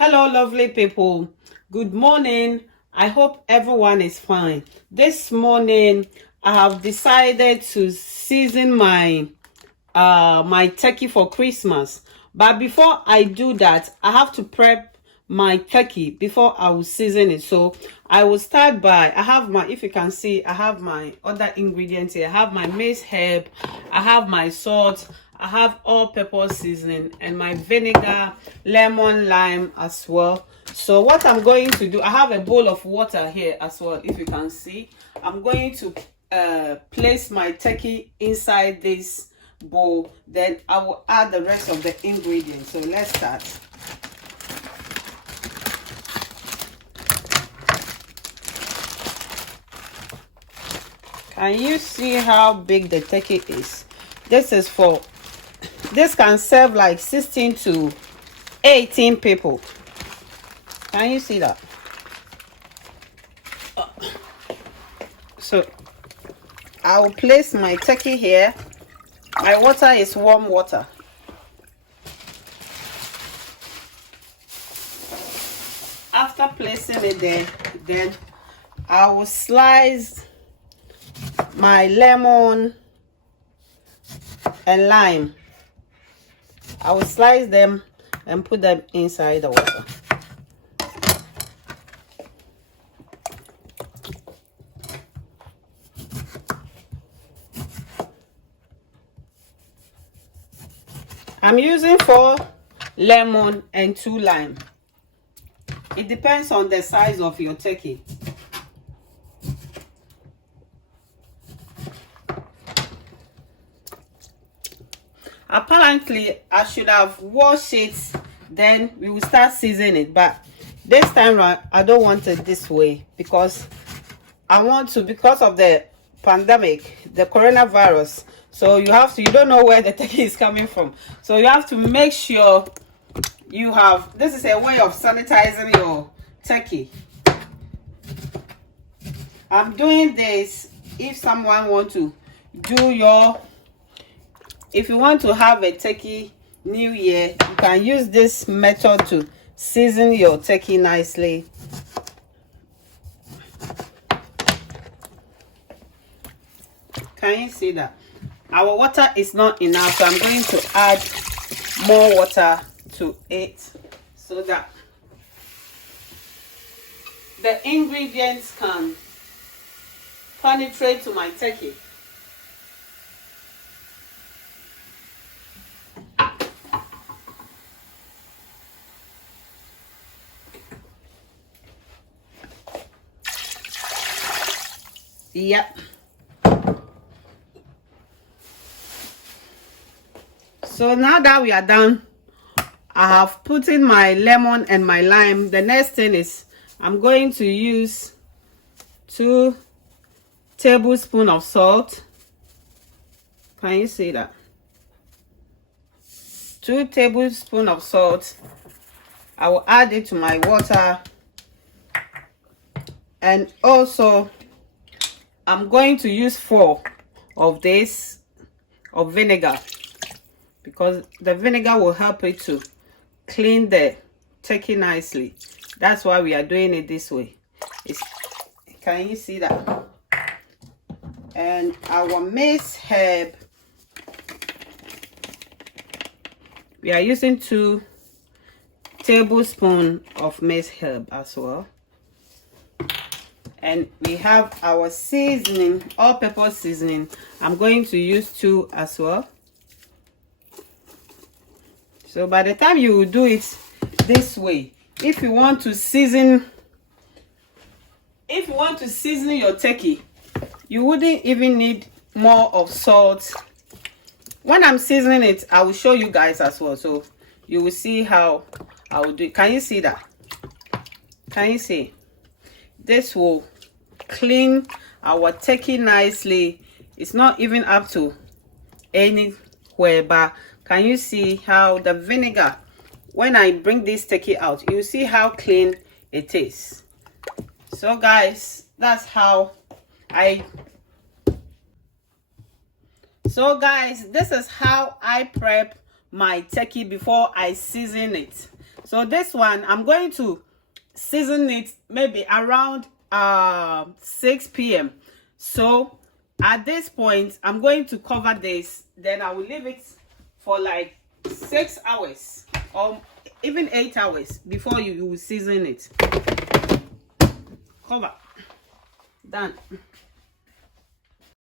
Hello, lovely people. Good morning. I hope everyone is fine. This morning, I have decided to season my turkey for Christmas. But before I do that, I have to prep my turkey before I will season it. So I will start by, if you can see, I have my other ingredients here. I have my mace herb, I have my salt, I have all-purpose seasoning, and my vinegar, lemon, lime as well. So what I'm going to do, I have a bowl of water here as well. If you can see, I'm going to place my turkey inside this bowl. Then I will add the rest of the ingredients. So let's start. Can you see how big the turkey is? This can serve like 16 to 18 people. Can you see that? So I will place my turkey here. My water is warm water. After placing it there, then I will slice my lemon and lime. I will slice them and put them inside the water. I'm using 4 lemon and 2 lime. It depends on the size of your turkey. Apparently, I should have washed it, then we will start seasoning it. But this time around, I don't want it this way because because of the pandemic, the coronavirus. So you don't know where the turkey is coming from. So you have to make sure this is a way of sanitizing your turkey. I'm doing this if someone want to if you want to have a turkey new year, you can use this method to season your turkey nicely. Can you see that? Our water is not enough, so I'm going to add more water to it so that the ingredients can penetrate to my turkey. Yep. So now that we are done, I have put in my lemon and my lime. The next thing is I'm going to use 2 tablespoons of salt. Can you see that? 2 tablespoons of salt. I will add it to my water. And also, I'm going to use 4 of this of vinegar, because the vinegar will help it to clean the turkey nicely. That's why we are doing it this way. Can you see that? And our mace herb, we are using 2 tablespoons of mace herb as well. And we have our seasoning, all-purpose seasoning. I'm going to use 2 as well. So by the time you do it this way, if you want to season your turkey, you wouldn't even need more of salt. When I'm seasoning it, I will show you guys as well, so you will see how I will do it. Can you see that? Can you see? This will clean our turkey nicely. It's not even up to anywhere, but can you see how the vinegar, when I bring this turkey out, you see how clean it is. So guys, this is how I prep my turkey before I season it. So this one, I'm going to season it maybe around 6 p.m. So at this point, I'm going to cover this. Then I will leave it for like 6 hours or even 8 hours before you will season it. Cover. Done.